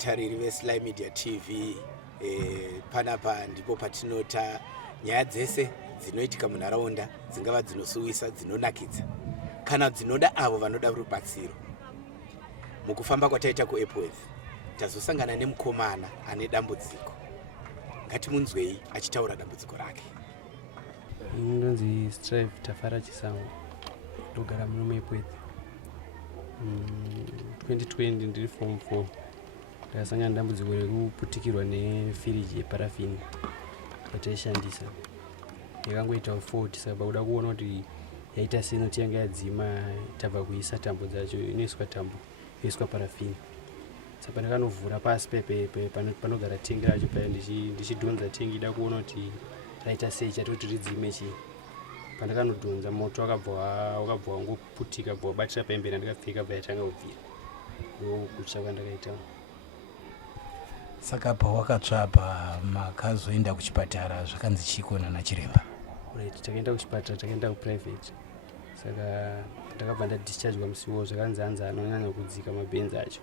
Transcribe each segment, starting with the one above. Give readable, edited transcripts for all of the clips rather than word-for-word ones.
vatariri veSly Media TV. Panapa ndipo patinota nyaya dzese dzinoitika munharaunda, dzingava dzinosuwisa, dzinonakidza kana dzinoda avo vanoda rubatsiro. Mukufamba kwataita kuAirport tazosangana nemukomana ane dambudziko. Ngatimunzwei achitaura dambudziko rake. Ndonzi Strive Tafara Chisango, ndogara muno Airport. 2020 ndiri form 4 ndakasangana nedambudziko rekuputikirwa nefiriji Yeparafini yataishandisa. Yakangoita 40 saka pakuda kuona kuti yaita sei noti yanga yadzima tabva kuisa tambo dzacho, inoiswa tambo yoiswa parafini. Saka pandakanovhura pasi panogara tengi racho paya ndichidhonza tengi ida kuona kuti raita sei chatoti ridzime chii. Pandakanodhonza moto wakabva wangoputika bva wabatira paimberi ndakapfeka bva yatanga kubvira. Ndokutsva kwandakaita. Saka pawakatsvapa makazoenda kuchipatara zvakanzi chikona nachiremba? Right, takaenda kuchipatara, takaenda kuprivate. Saka ndakabva ndadischargwa musiwo zvakanzi hanzi anonyanya kudzika mabhenzi acho.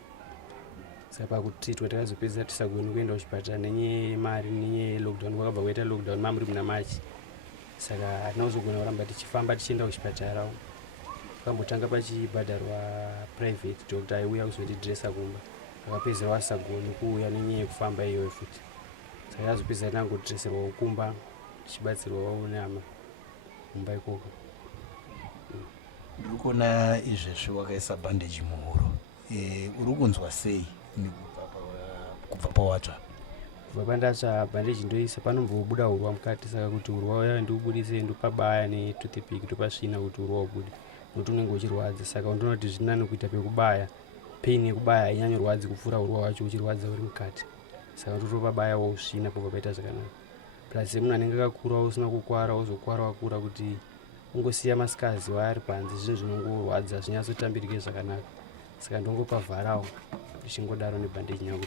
Saka pakutreatwa takazopedzisa tisagoni kuenda kuchipatara nenyaya yemari nenyaya yelockdown. Kwakabva kwaita lockdown mamuri muna Machi. Saka hatina kuzogona kuramba tichifamba tichienda kuchipatara. Pakambotanga pachibhadharwa private, doctor aiuya kuzotidresa kumba. Akapedzera wasagoni kuuya nenyaya yekufamba iyoyo futi. Saka yazopedzisa tangodreserwa kumba tichibatsirwawo neama kumba ikoko. Ndiri kuona izvezvi wakaisa bandage muhuro. Uri kunzwa sei kubva pawatsva? Kubva pandatsva bandage ndoisa panombobuda hurwa mukati, saka kuti hurwa uya ndiubudise ndopabaya netoothpick ndopasvina kuti hurwa ubude. Nokuti unenge uchirwadza, saka ndinoti zvinani kuita pekubaya. Pain yekubaya hainyanyorwadzi kupfuura hurwa wacho uchirwadza uri mukati. Saka ndotopabaya wosvina pobva paita zvakanaka. Plus munhu anenge akakura usina kukwara wozokwara wakura kuti ungosiya masikazi waari panze, zvinhu zvinongorwadza zvinyatsotambirike zvakanaka. Saka ndongopavharawo ndichingodaro nebhandeji yangu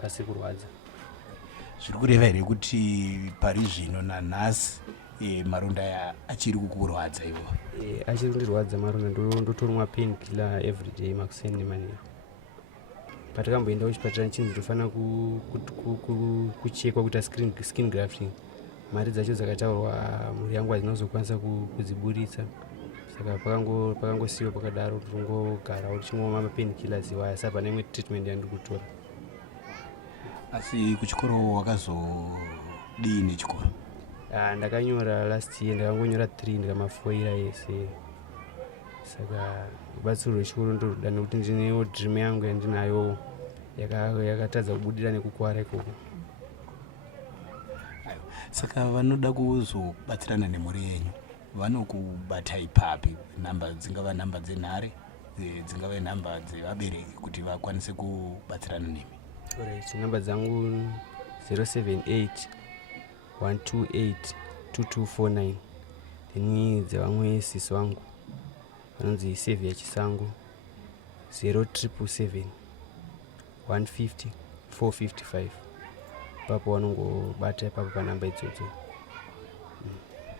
pasiri kurwadza. Zviri kureva here kuti pari zvino nanhasi maronda aya achiri kukurwadza ivo? Achiri kundirwadza maronda, ndotorumwa painkiller everyday makuseni nemanheru. Patakamboenda kuchipatara nchinzi tofanira kuchekwa kuita skin grafting. Mari dzacho dzakataurwa mhuri yangu hazinozokwanisa kudziburitsa. Saka pakangosiyiwa pakadaro tongogara tichingomwa mapainkillers iwaya. Saka pane imwe treatment yandiri kutora. Asi kuchikoro wakazodii nechikoro? Ndakanyora last year, ndakangonyora 3 ndikamafoira yese. Saka rubatsiro rwechikoro ndoruda nekuti ndinewo dream yangu yandinayo yakatadza kubudira nekukwara ikoko. Saka vanoda kuzobatsirana nemhuri yenyu vanokubata ipapi? Nhamba dzingava nhamba dzenhare, dzingava nhamba dzevabereki kuti vakwanise kubatsirana nemi? Alright, nhamba dzangu 078 128 2249. Then dzevamwe sisi wangu vanonzi Saviour Chisango 0777 150 455. Papo vanongobata ipapo panhamba idzodzo.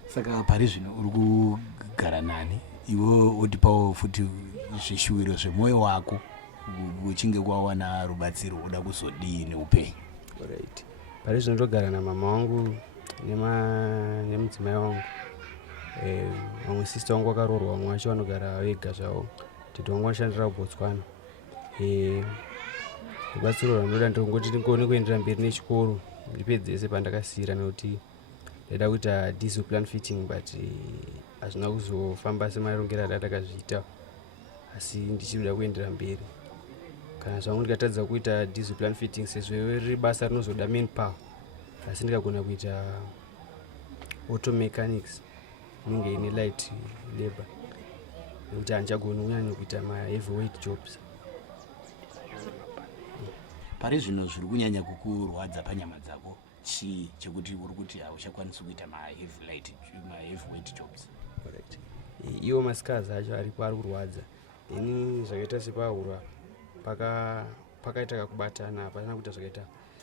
Saka pari zvino uri kugara nani, iwo wotipawo futi zvishuwiro zvemwoyo wako uchinge kwawana rubatsiro uda kuzodii neupenyu? Alright, pari zvino ndogara namama wangu nemudzimai wangu. Vamwe sister wangu akaroorwa, vamwe vacho vanogara vega zvavo. Tete wangu anoshandira kuBotswana. Rubatsiro rwandinoda ndongoti ndingone kuendera mberi nechikoro ndipedzese pandakasiyira, nekuti ndaida kuita diesel plan fitting but hazvina kuzofamba semarongero atakazviita. Asi ndichida kuendera mberi. Kana zvangu ndikatadza kuita diesel plan fitting sezvo riri basa rinozoda manpower, asi ndikagona kuita auto mechanics inenge ine light labor, nekuti handichagoni kunyanya kuita ma-heavyweight jobs. Pari zvino zviri kunyanya kukurwadza panyama dzako chii chekuti uri kuti hauchakwanisi kuita ma-heavyweight jobs? Correct. Iwo masikazi acho aripo ari kurwadza. Ini zvakaita sepahurwa pakaita kakubatana, hapana kuita zvakaita.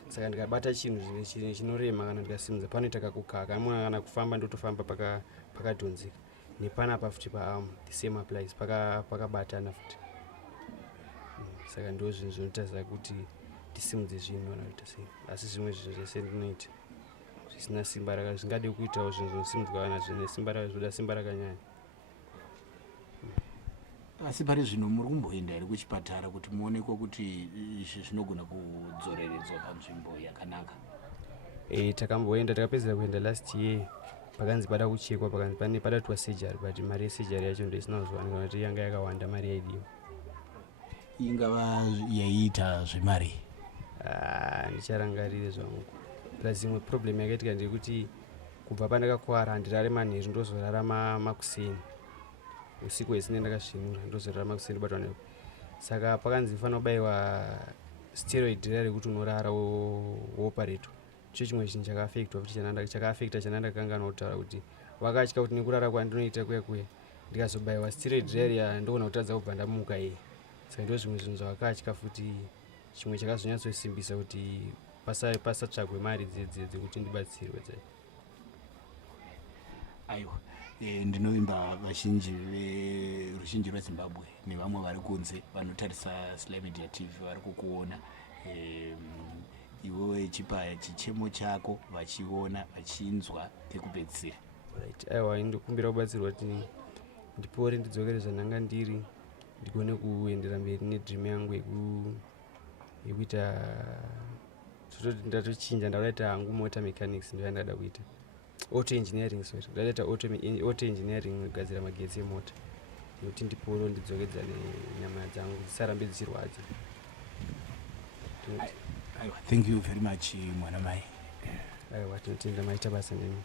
Saka ndikabata chinhu chinorema kana ndikasimudza panoita kakukaka. Amwe kana kufamba ndotofamba pakadhonzeka. Nepanapa futi paarm the same applies, pakabatana futi. Saka ndo zvinhu zvinotaridza kuti ndisimudze zvinhu vanoita sei, asi zvimwe zvinhu zvese ndinoita zvisina simba zvingade kuitawo zvinhu zvinosimudzwa kana zvine simba zvoda simba rakanyanya. Asi pari zvino muri kumboenda here kuchipatara kuti muonekwe kuti izvi zvinogona kudzoreredzwa panzvimbo yakanaka? Takamboenda, takapedzera kuenda last year, pakanzi pada kuchekwa, pakanzi padaitwa surgery, but mari yesurgery yacho ndo isina kuzowanikwa nokuti yanga yakawanda mari yaidiwa. Ingava yaiita zvemari? Ndicharangarire zvangu. Plus imwe problem yakaitika ndekuti kubva pandakakuwara handirare manheru, ndozorara makuseni. Usiku hwese ndakasvinura, ndozorara makuseni batwa nepo. Saka pakanzi fana kubayiwa steroid rekuti unorara woparetwa. Icho chimwe chinhu chakaafectwa futi chakaafecta chanandakanganwa kutaura kuti vakatya kuti nekurara kwandinoita kuya ndikazobayiwa steroid riya ndoona kutadza kubva ndamuka iye. Saka ndo zvimwe zvinhu zvavakatya futi. Chimwe chakazonyatsosimbisa kuti pasatsvagwe mari dzekuti ndibatsirwe dzayo. Aiwa, ndinovimba ruzhinji rweZimbabwe nevamwe vari kunze vanotarisa SlyMedia TV vari kukuona. Iwe chipa chichemo chako vachiona vachinzwa pekupedzisira. Aiwa, ndokumbira kubatsirwa kuti ndipore ndidzokere zvananga ndiri, ndigone kuendera mberi nedream yangu yekuita zvototi ndatochinja ndadaita hangu motor mechanics ndo yandada kuita. Auto engineering, sorry. Ndadaita auto engineering, kugadzira magetsi emota. Kuti ndipore ndidzokedzane nyama dzangu dzisarambe dzichirwadza. Aiwa, thank you very much mwana mai. Aiwa, tinotenda maita basa nemi.